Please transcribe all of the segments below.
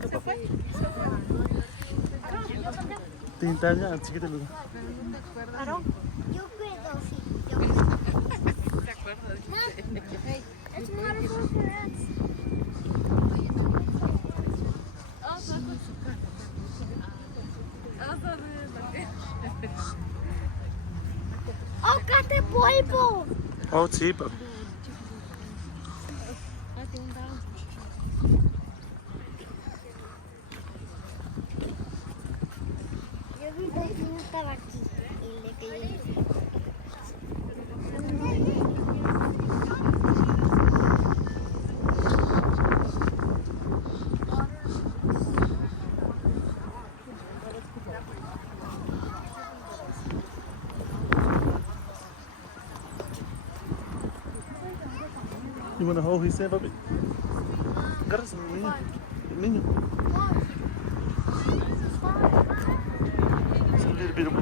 ¿Se fue? Tintanya, chiquita luego. Aaron, yo creo sí. ¿Te acuerdas? Hey, it's not a conference. Oh, kate polvo. Oh, sí, papi. Yo vi vecino estaba aquí y le pedí. You want to hold his hand, papi? Agárrese, niño. El niño. It's a little bit of...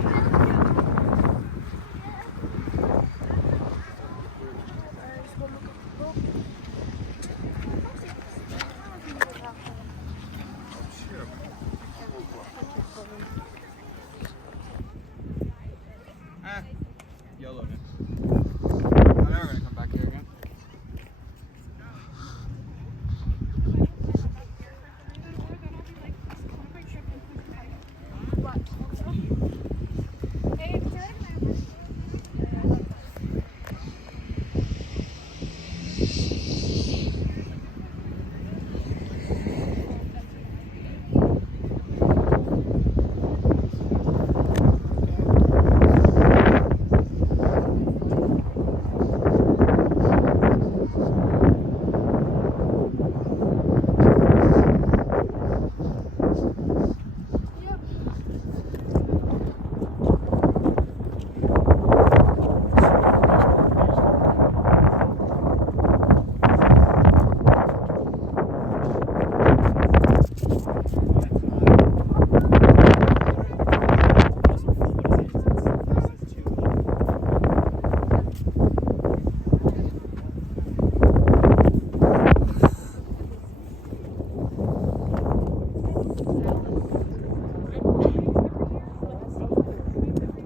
YOLO, man. I'm never gonna come back here again.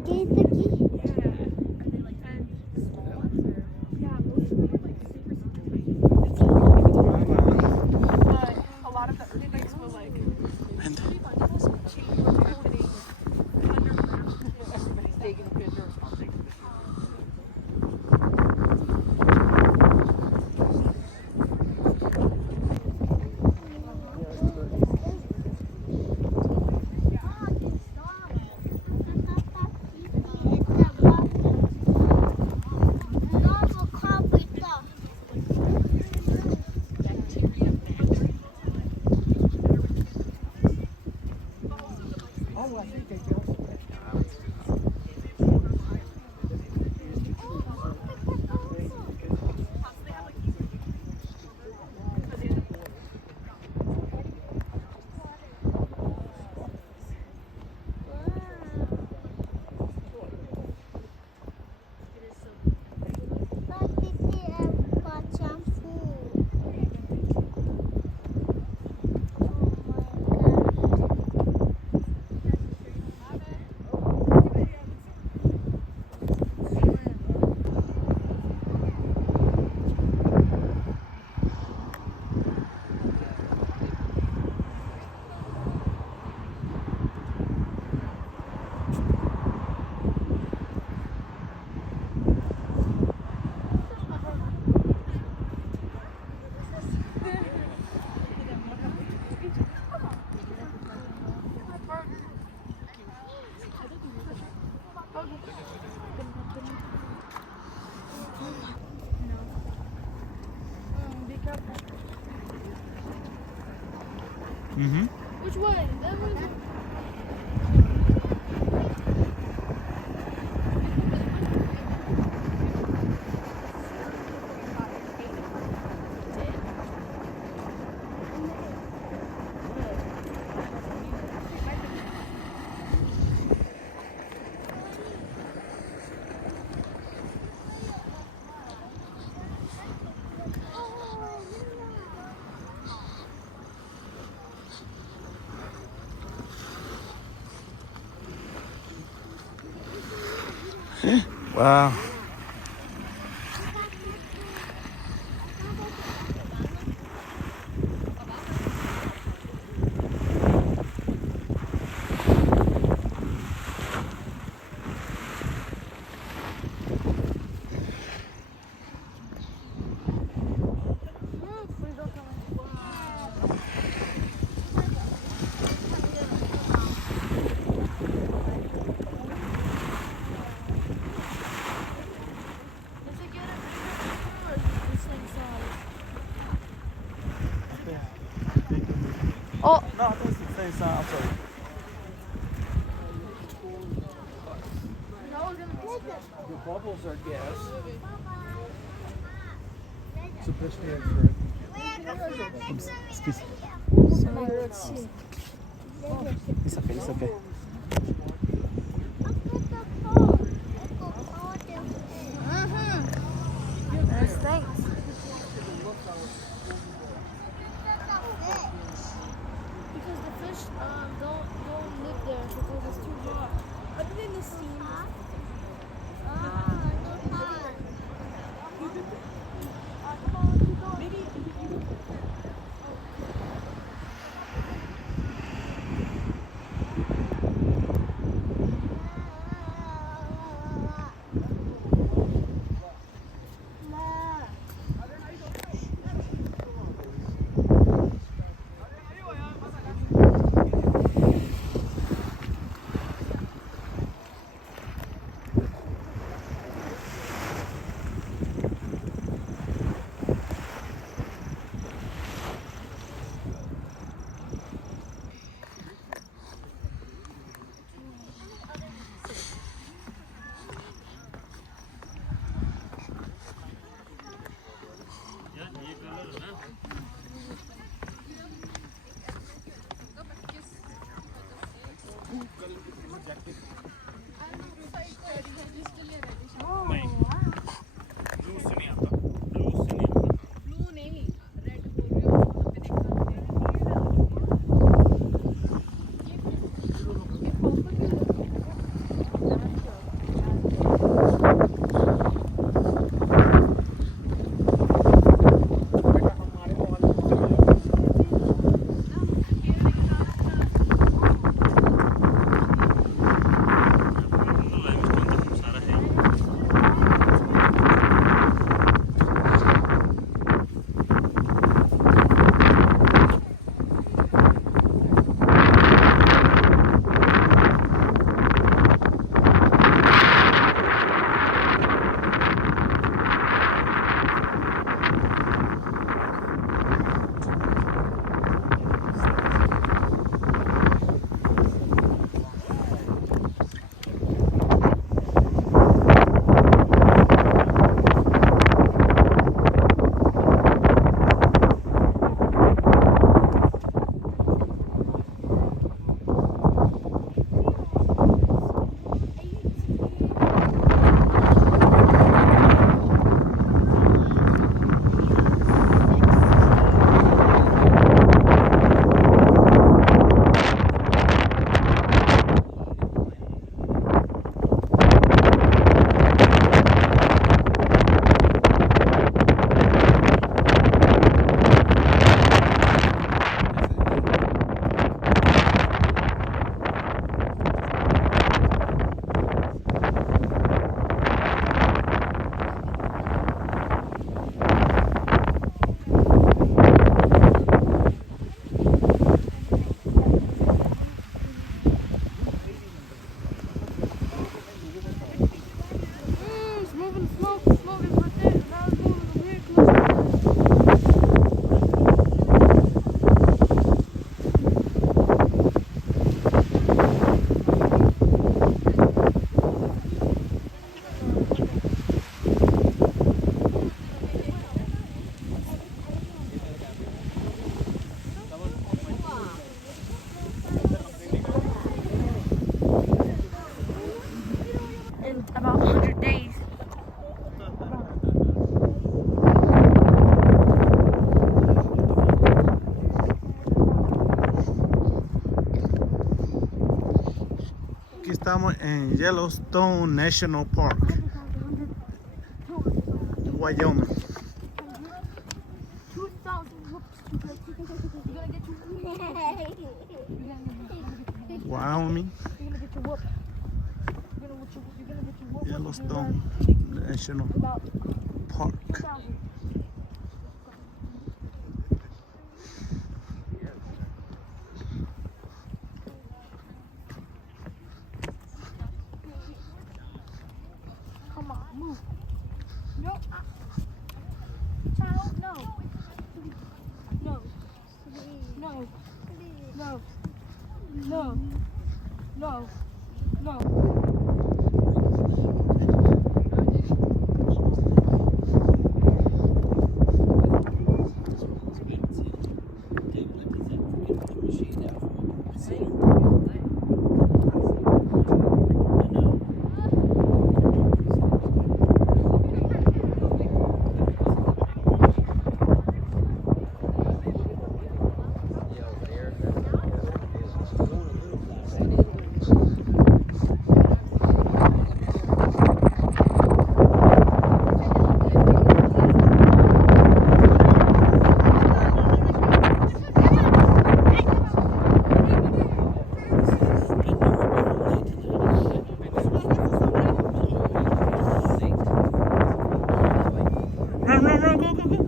¿Qué está aquí? A lot of the earthquakes were like And everybody's taking a picture or something. Mm-hmm. Which one? That one's Wow. Oh, No, I think it's the same sign. I'm sorry. The bubbles are gas. Excuse me. It's okay, it's okay. there's snakes. Because the fish don't live there because it's too hot. Other than the steam. Estamos en Yellowstone National Park. Wyoming. 2,000 whoops. You're gonna get your Wyoming, You're gonna get your whoop. You're gonna get your whoop. Yellowstone National About Park. 2,000. Come on, move. No. Child, no. No. No. No. No. No. No. Run, go, go, go.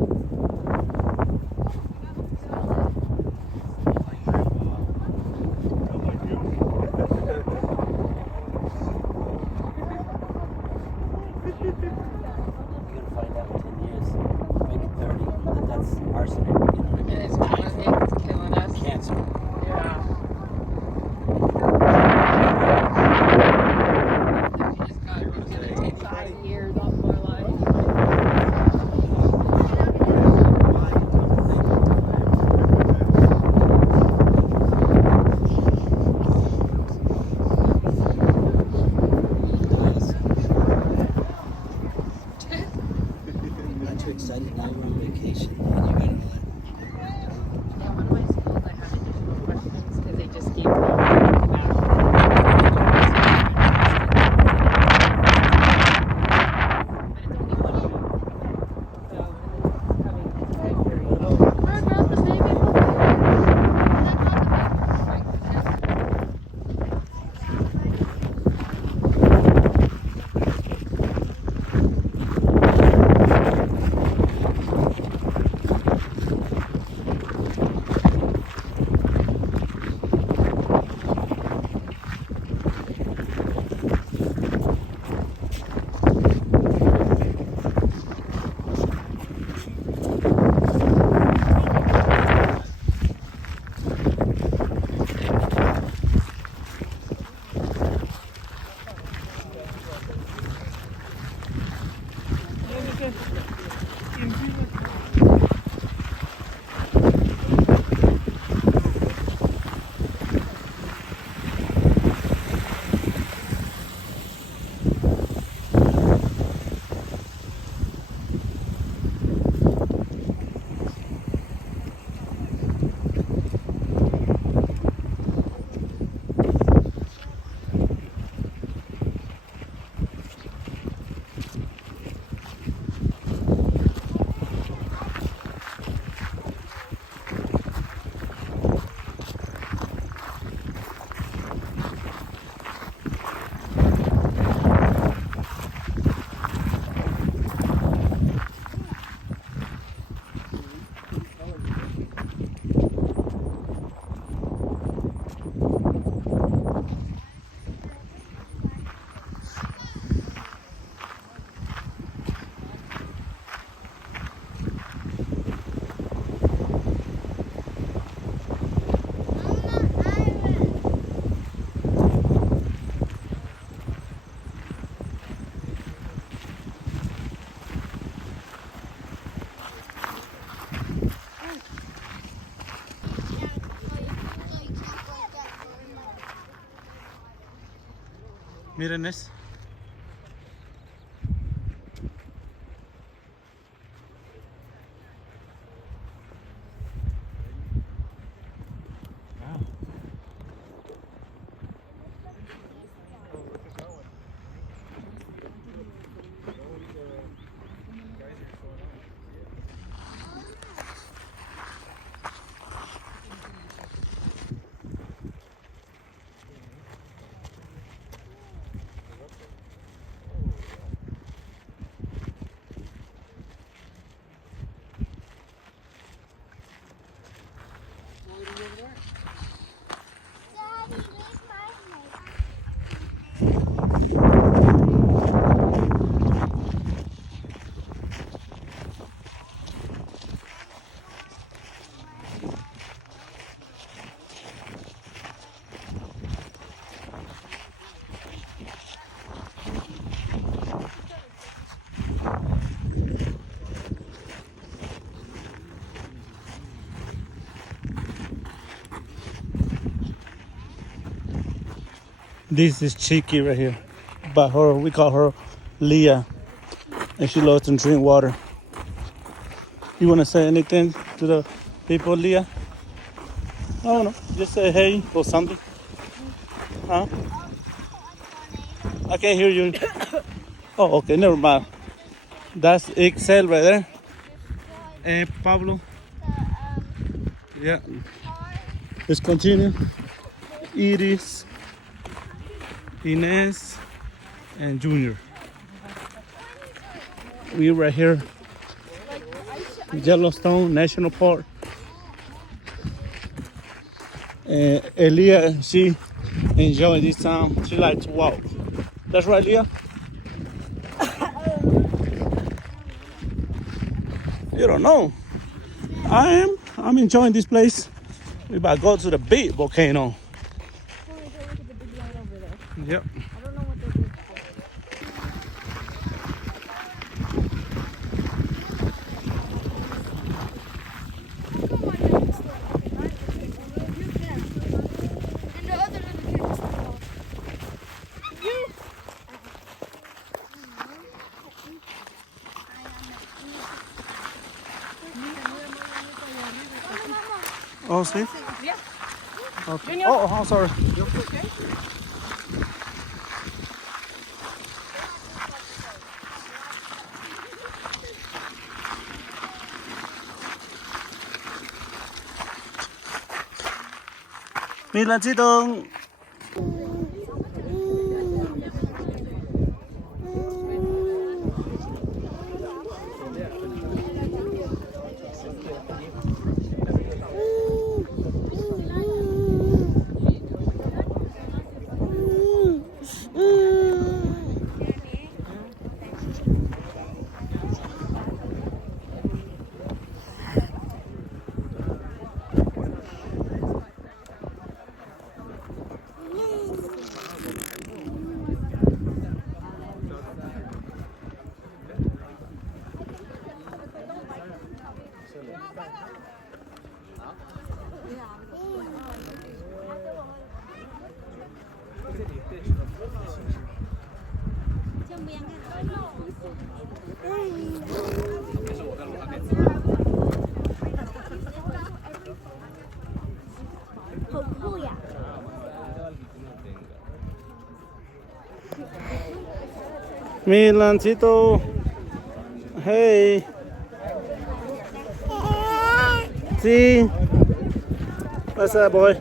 You're gonna find out in 10 years, maybe 30, that that's arsenic. You know, And it's killing us. cancer. Yeah. We just got, it's gonna take 5 years off my life. Aren't you excited now you're on vacation and you gotta let Yeah, one of my schools, I had additional questions because they just gave me but it's only 1 year. So, and then it's coming February. Where about the baby? Miren this. Wow. This is Chicky right here. But we call her Leah. And she loves to drink water. You want to say anything to the people, Leah? I don't know. Just say hey or something. Huh? I can't hear you. Oh, okay. Never mind. That's Excel right there. And Pablo. Yeah. Let's continue. Iris, Inez, and Junior. We're right here. Yellowstone National Park. And Elia, she enjoying this time. She likes to walk. That's right, Leah? You don't know. I'm enjoying this place. We about to go to the big volcano. Yep. I don't know what they did for. And the other little kid just fell off. You. Oh, see? Yeah. Okay. Oh, sorry. Milancito. Milancito. Hey. See? What's up, boy?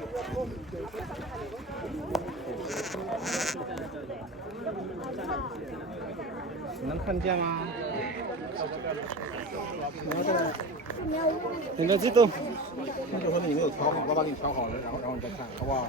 Milancito. 那就说你没有调好，爸爸给你调好了，然后你再看，好不好？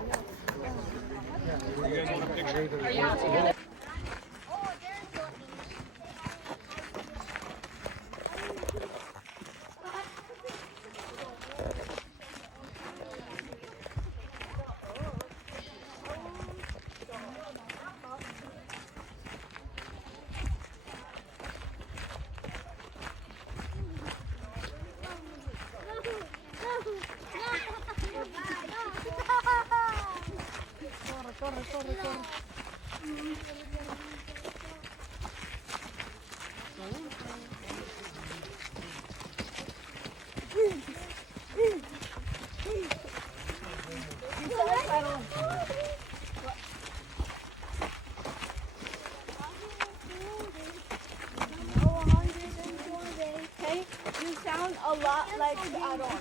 Hey, you sound a lot like Adon.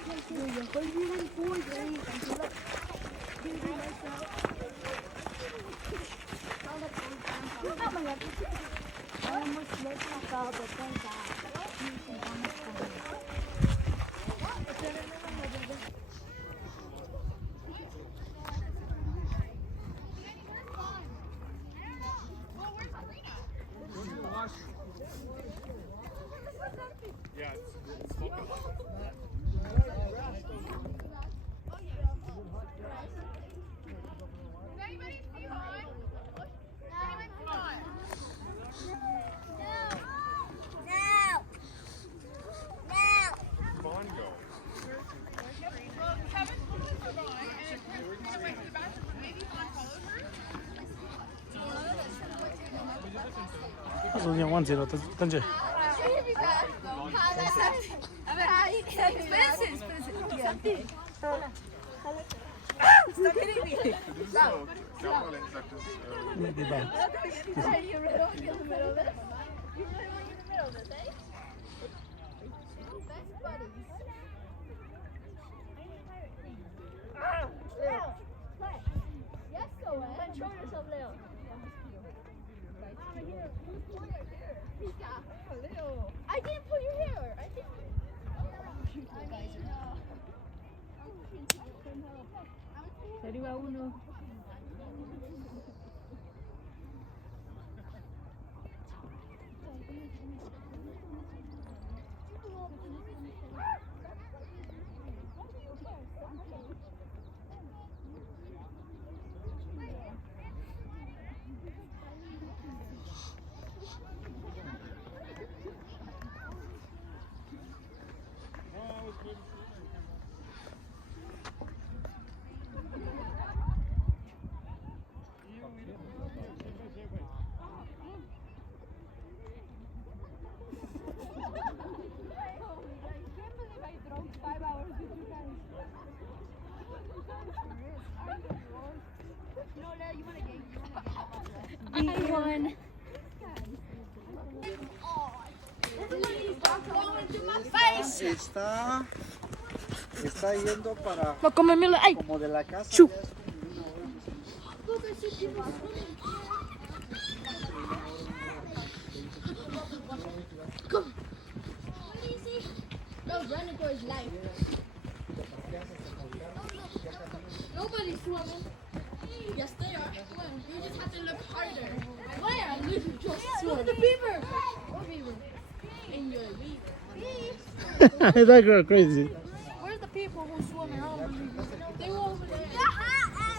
Unión 1-0. Entonces, Yes, so control yourself, Leo. I didn't pull your hair. I think. Sería uno. I won. Está yendo para No come Mila. Ay. como de la casa. Chu. No, running for his life. Nobody's swimming. Yes, they are. You just have to look harder. Where? I'm literally just swimming. Look at the beaver. What beaver? In your beaver. that girl crazy. Where's the people who swim? I don't believe it. They were over there.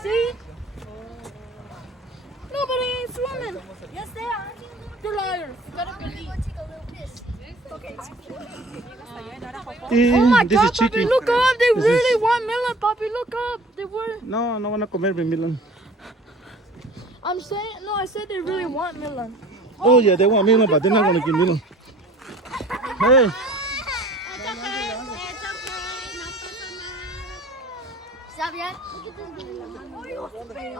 See? Nobody ain't swimming. Yes, they are. They're liars. Better believe. Oh my This God, is Papi, chicken. look up. They This really is- want Milan, Papi. Look up. They were. No, no van a comer Milan. I'm saying, no, I said they really want Milan. Oh yeah, they want Milan, but they're not gonna give Milan. Hey, ¿Está bien? Look at this baby.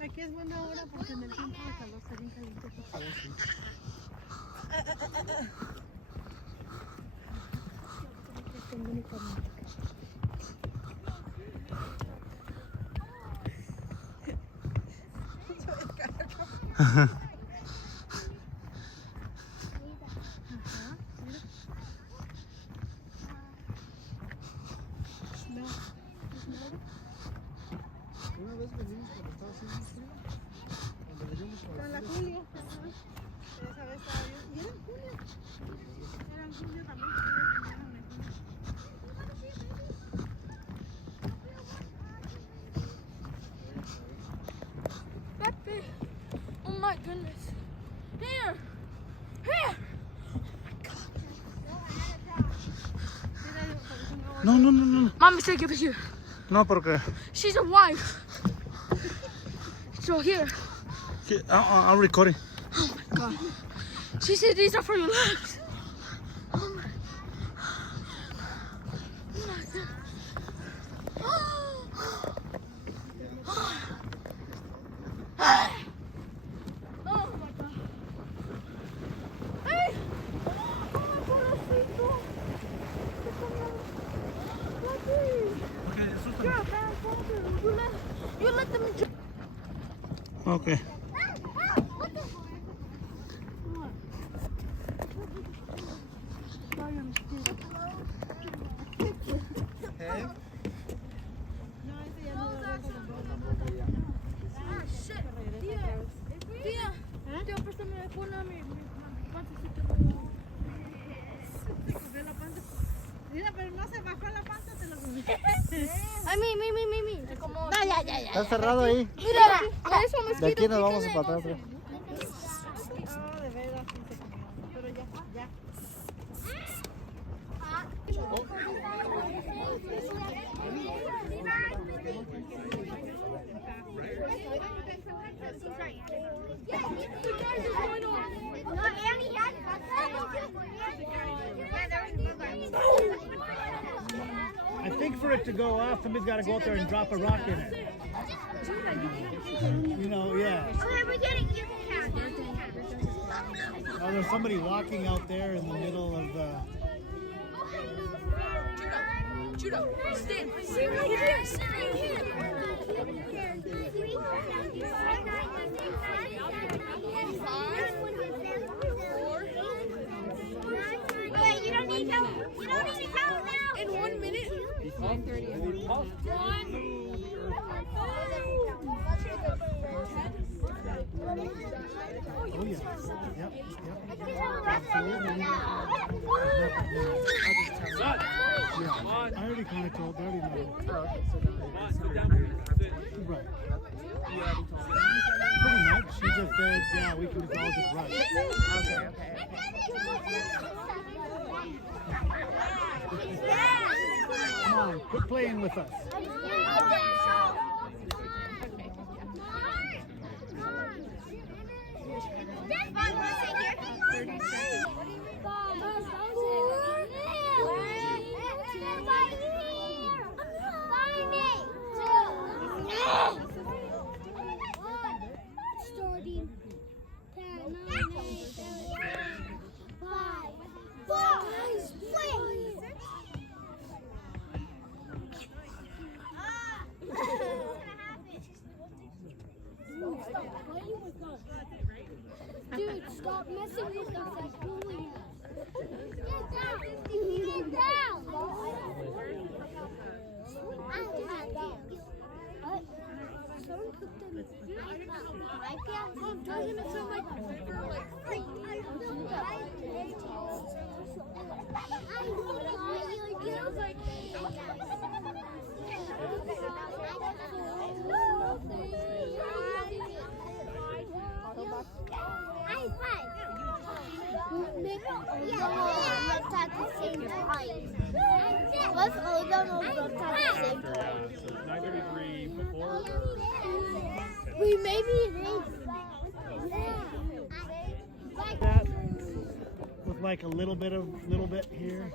Aquí es buena hora porque en el tiempo de calor está bien caliente. Una vez venimos cuando estaba haciendo frío. Cuando venimos para Con la Julio. Esa vez estaba bien. Y era en junio. Era en junio también. No, no, no, no. Mommy said give it here. No, porque She's a wife. So here. I'm recording. God. She said these are for your legs. Oh my. Oh my God. Oh my God. Hey! Oh my pobrecito. You're a bad father. You let them enjoy. Okay. Hey. Ah, shit. Tía, tía, préstame una mi pancecita. Mira, pero no se bajó la panza, te lo comí. A mí. Como... Está cerrado ahí. Mira, eso me De aquí nos vamos para atrás. Oh, de veras, sí se comió. Pero ya. I think for it to go off, somebody's got to go out there and drop a rock in it. You know, yeah. Okay, we're getting you can count. Oh, there's somebody walking out there in the middle of the. Judo, stand. Sit right here. Sit right here. Wait, you don't need to count now. In 1 minute. 5:30. Oh yeah. Yep. I already kind of told. They already know. Right. Pretty much. She just said, yeah, we can all just rush. Come on, quit playing with us. Dude, stop messing with us and bullying us. Get down! Get down! What? Someone cooked them. My pants? Mom, tell him it's like for free. High five. Let's at the same time. Let's all go at the same time. 9:33 before. We maybe That with like a little bit here.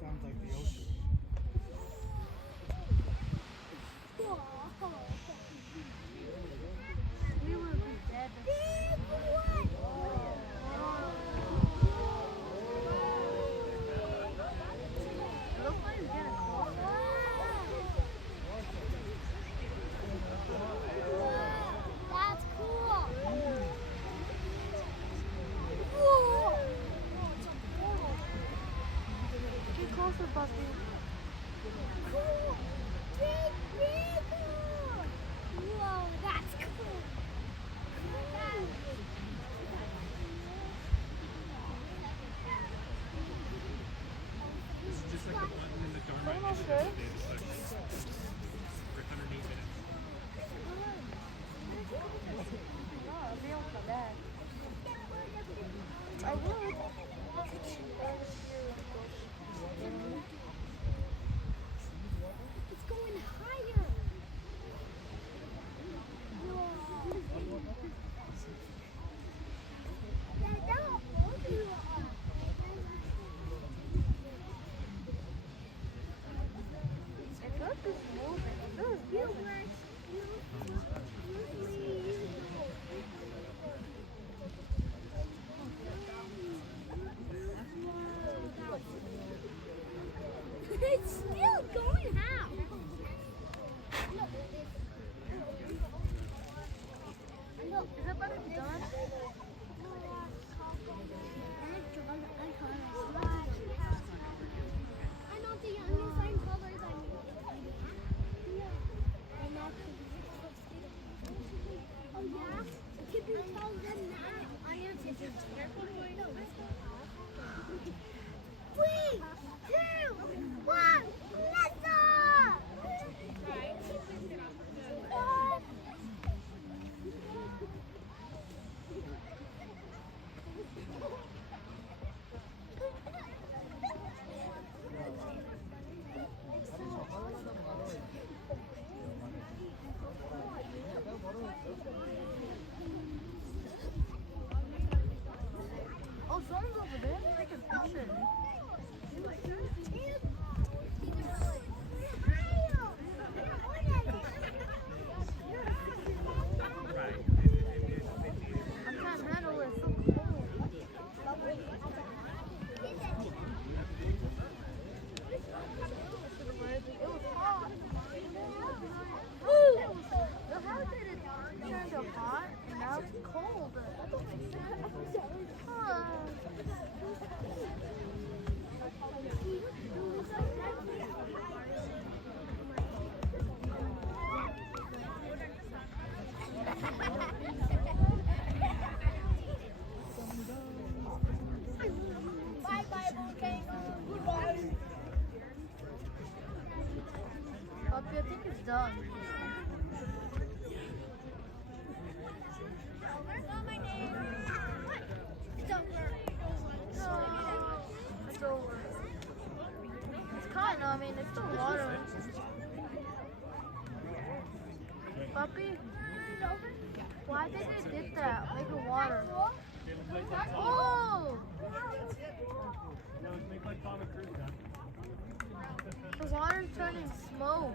Sounds like the ocean. Is it better done? I'm not the youngest. I'm taller than you. I'm not oh yeah? Keep your taller than that. I am taking careful. No, let's go. 3, 2, 1, let's go! Oh, someone's over there. They can push it. I'm trying to handle it. It's so cold. It was hot. So how did it turn to hot and now it's cold? Bye bye, volcano. Goodbye. Puppy, I think it's done. It's over. No, it's over. It's kind of, I mean, it's still water. Puppy, why did they dip that? Make it water. Oh! The water's turning smoke.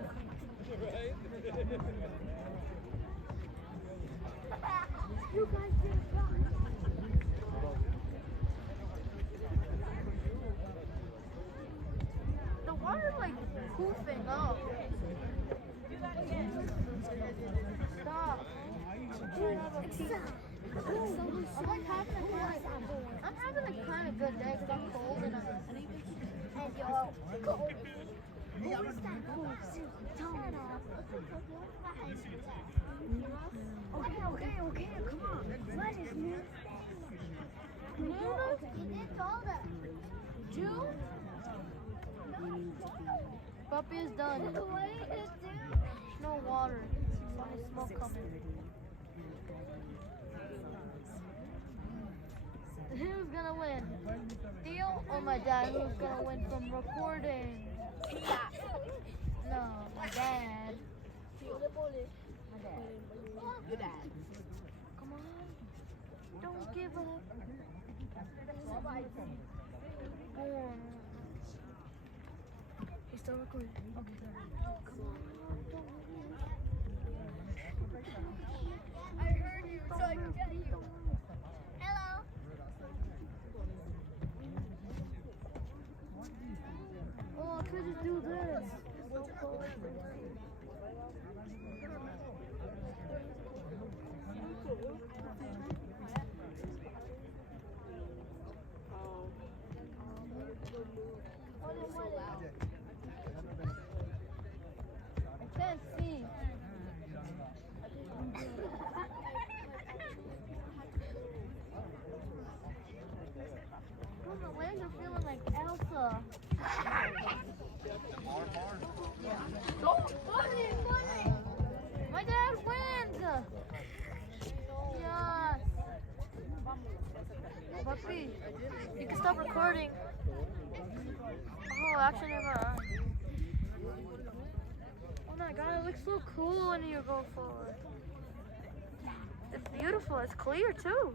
You guys did it wrong. The water's like poofing up. Stop. I'm having a kind of good day because I'm cold and You're cold. What is that? Okay, come on. What is new? Noodles? You did told us. Two? Puppy is done. What did it do? No water. Only smoke coming. Who's gonna win? Theo or my dad? Who's gonna win from recording? No, my dad. My dad. Your dad. Come on. Don't give up. Go on. He's still recording. Okay. Come on. Don't I heard you, so I can get you. Hello. Oh, I could just do this. It's so cold. I can't see. Oh, my legs are feeling like Elsa. So funny. My dad wins! Yes! Puppy, you can stop recording. Oh, actually, never mind. Oh my god, it looks so cool when you go forward. It's beautiful, it's clear too.